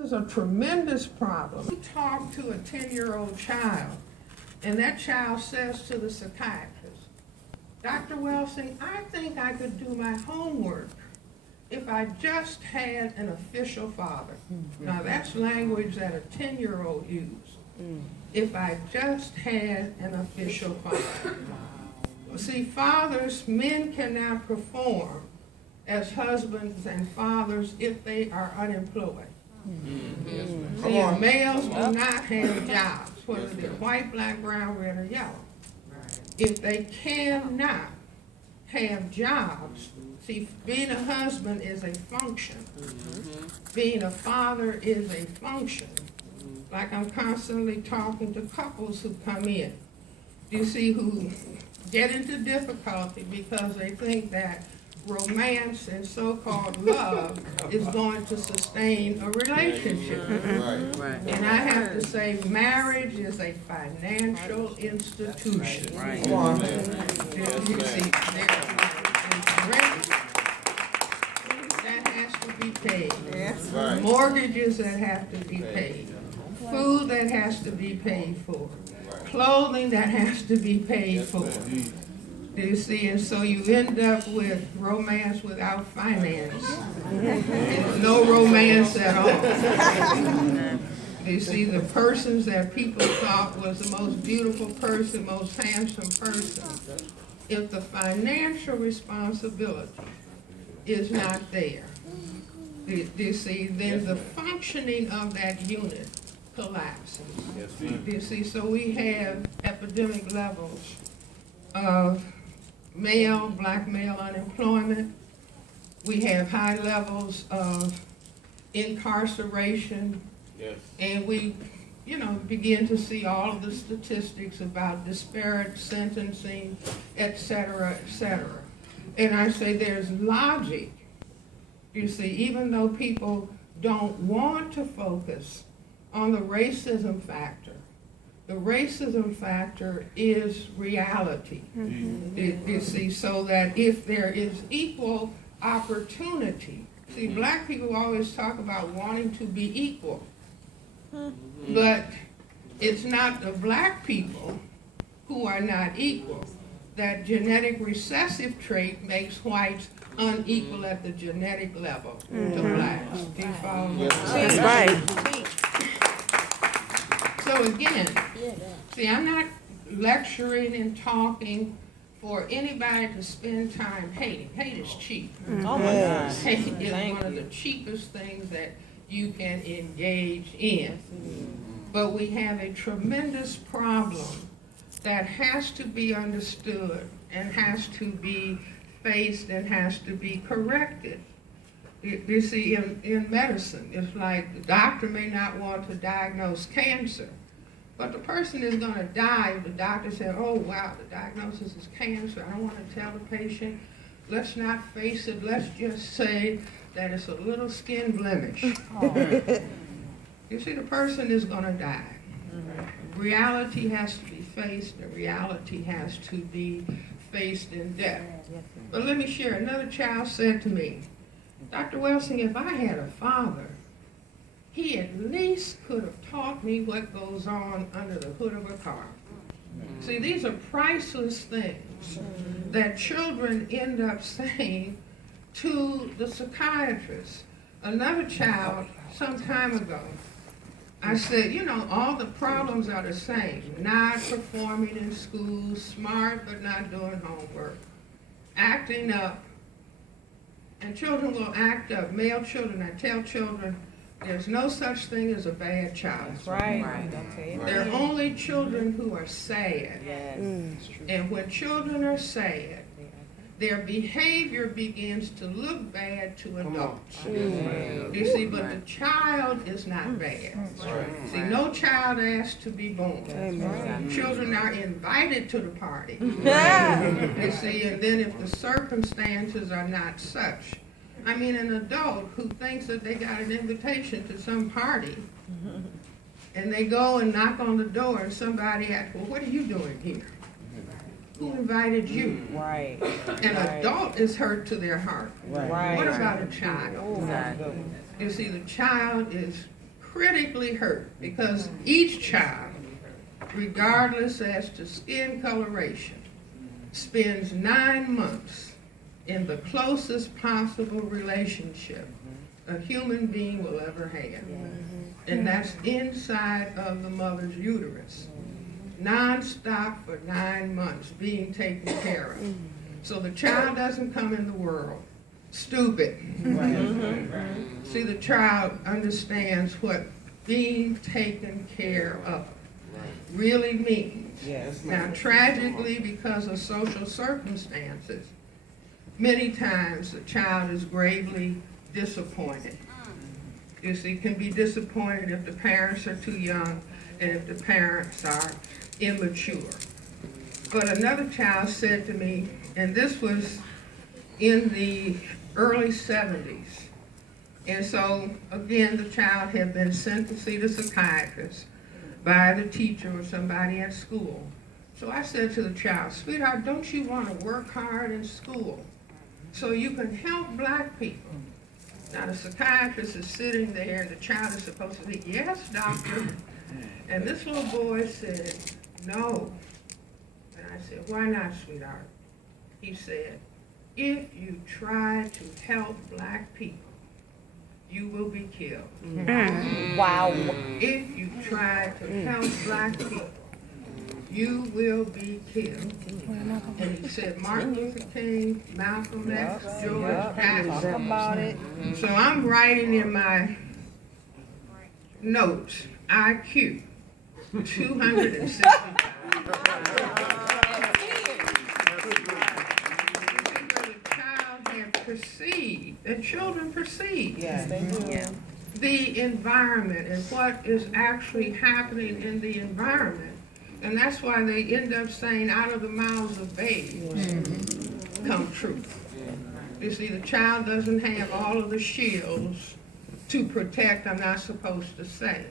This is a tremendous problem. You talk to a 10-year-old child, and that child says to the psychiatrist, Dr. Welsing, I think I could do my homework if I just had an official father. Now that's language that a 10-year-old uses. If I just had an official father. See, fathers, men cannot perform as husbands and fathers if they are unemployed. See, males do not have jobs, whether they're white, black, brown, red, or yellow. If they cannot have jobs, see, being a husband is a function. Being a father is a function. Like I'm constantly talking to couples who come in, you see, who get into difficulty because they think that romance and so-called love is going to sustain a relationship. And I have to say, marriage is a financial institution. You see, rent that has to be paid, mortgages that have to be paid, food that has to be paid for, clothing that has to be paid for. You see, and so you end up with romance without finance. And no romance at all. You see, the persons that people thought was the most beautiful person, most handsome person, if the financial responsibility is not there, you see, then the functioning of that unit collapses. You see, so we have epidemic levels of black male unemployment. We have high levels of incarceration. And we, begin to see all of the statistics about disparate sentencing, et cetera, et cetera. And I say there's logic. You see, even though people don't want to focus on the racism factor, the racism factor is reality. You see, so that if there is equal opportunity, see, black people always talk about wanting to be equal, but it's not the black people who are not equal. That genetic recessive trait makes whites unequal at the genetic level to blacks. Do you follow me? That's right. So again, see, I'm not lecturing and talking for anybody to spend time hating. Hate is cheap. Oh my gosh. Hate is one of the cheapest things that you can engage in. But we have a tremendous problem that has to be understood and has to be faced and has to be corrected. You see, in medicine, it's like the doctor may not want to diagnose cancer, but the person is going to die if the doctor said, oh, wow, the diagnosis is cancer. I don't want to tell the patient, let's not face it, let's just say that it's a little skin blemish. You see, the person is going to die. Reality has to be faced, and reality has to be faced in death. But let me share, another child said to me, Dr. Welsing, if I had a father, he at least could have taught me what goes on under the hood of a car. See, these are priceless things that children end up saying to the psychiatrist. Another child, some time ago, I said, all the problems are the same. Not performing in school, smart but not doing homework, acting up. And children will act up. Male children, I tell children, there's no such thing as a bad child. That's right. Okay. There are only children who are sad. Yes. And when children are sad, their behavior begins to look bad to adults. You see, but the child is not bad. See, no child asked to be born. Children are invited to the party. You see, and then if the circumstances are not such, I mean, an adult who thinks that they got an invitation to some party, and they go and knock on the door, and somebody asks, well, what are you doing here? Who invited you? Right. An adult is hurt to their heart. Right. What about a child? Exactly. You see, the child is critically hurt because each child, regardless as to skin coloration, spends 9 months in the closest possible relationship a human being will ever have. And that's inside of the mother's uterus. Non-stop for 9 months being taken care of. So the child doesn't come in the world stupid. See, the child understands what being taken care of really means. Yes. Now, tragically, because of social circumstances, many times the child is gravely disappointed. You see, can be disappointed if the parents are too young and if the parents are immature. But another child said to me, and this was in the early 70s, and so again the child had been sent to see the psychiatrist by the teacher or somebody at school. So I said to the child, sweetheart, don't you want to work hard in school so you can help black people? Now the psychiatrist is sitting there, the child is supposed to say, yes, doctor. And this little boy said, no. And I said, why not, sweetheart? He said, if you try to help black people, you will be killed. Wow. If you try to help black people, you will be killed. And he said Martin Luther King, Malcolm X, George Patterson. About it. So I'm writing in my notes, IQ, 265. Perceive, that children perceive Yes, they do. the environment and what is actually happening in the environment. And that's why they end up saying out of the mouths of babes come truth. You see, the child doesn't have all of the shields to protect, I'm not supposed to say.